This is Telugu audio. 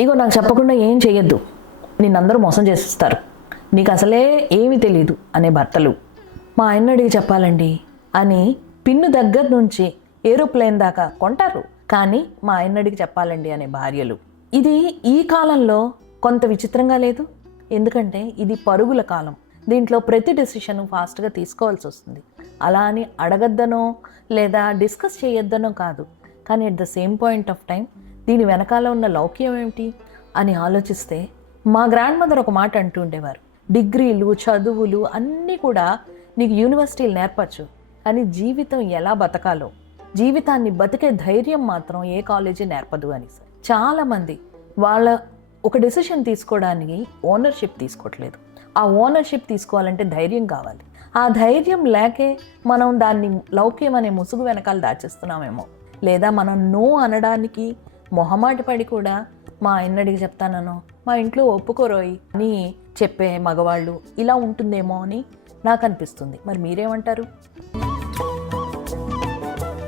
ఇగో నాకు చెప్పకుండా ఏం చేయొద్దు నిన్నందరూ మోసం చేసిస్తారు. నీకు అసలే ఏమీ తెలియదు అనే భర్తలు. మా ఆయన అడిగి చెప్పాలండి. అని పిన్ను దగ్గర నుంచి ఏరోప్లేన్ దాకా కొంటారు. కానీ మా ఆయన అడిగి చెప్పాలండి అనే భార్యలు. ఇది ఈ కాలంలో కొంత విచిత్రంగా లేదు? ఎందుకంటే ఇది పరుగుల కాలం. దీంట్లో ప్రతి డెసిషన్ ఫాస్ట్గా తీసుకోవాల్సి వస్తుంది. అలా అని అడగద్దనో లేదా డిస్కస్ చేయొద్దనో కాదు. కానీ at the same point of time దీని వెనకాల ఉన్న లౌక్యం ఏమిటి అని ఆలోచిస్తే మా గ్రాండ్ మదర్ ఒక మాట అంటూ ఉండేవారు. డిగ్రీలు చదువులు అన్నీ కూడా నీకు యూనివర్సిటీలు నేర్పచ్చు. కానీ జీవితం ఎలా బతకాలో జీవితాన్ని బతికే ధైర్యం మాత్రం ఏ కాలేజీ నేర్పదు అని చాలామంది వాళ్ళ ఒక డెసిషన్ తీసుకోవడానికి ఓనర్షిప్ తీసుకోవట్లేదు. ఆ ఓనర్షిప్ తీసుకోవాలంటే ధైర్యం కావాలి. ఆ ధైర్యం లేకే మనం దాన్ని లౌక్యం అనే ముసుగు వెనకాల దాచేస్తున్నామేమో. లేదా మనం నో అనడానికి మొహమాట పడి కూడా మా ఆయన అడిగి చెప్తానను. మా ఇంట్లో ఒప్పుకోరోయ్ అని చెప్పే మగవాళ్ళు ఇలా ఉంటుందేమో అని నాకు అనిపిస్తుంది. మరి మీరేమంటారు?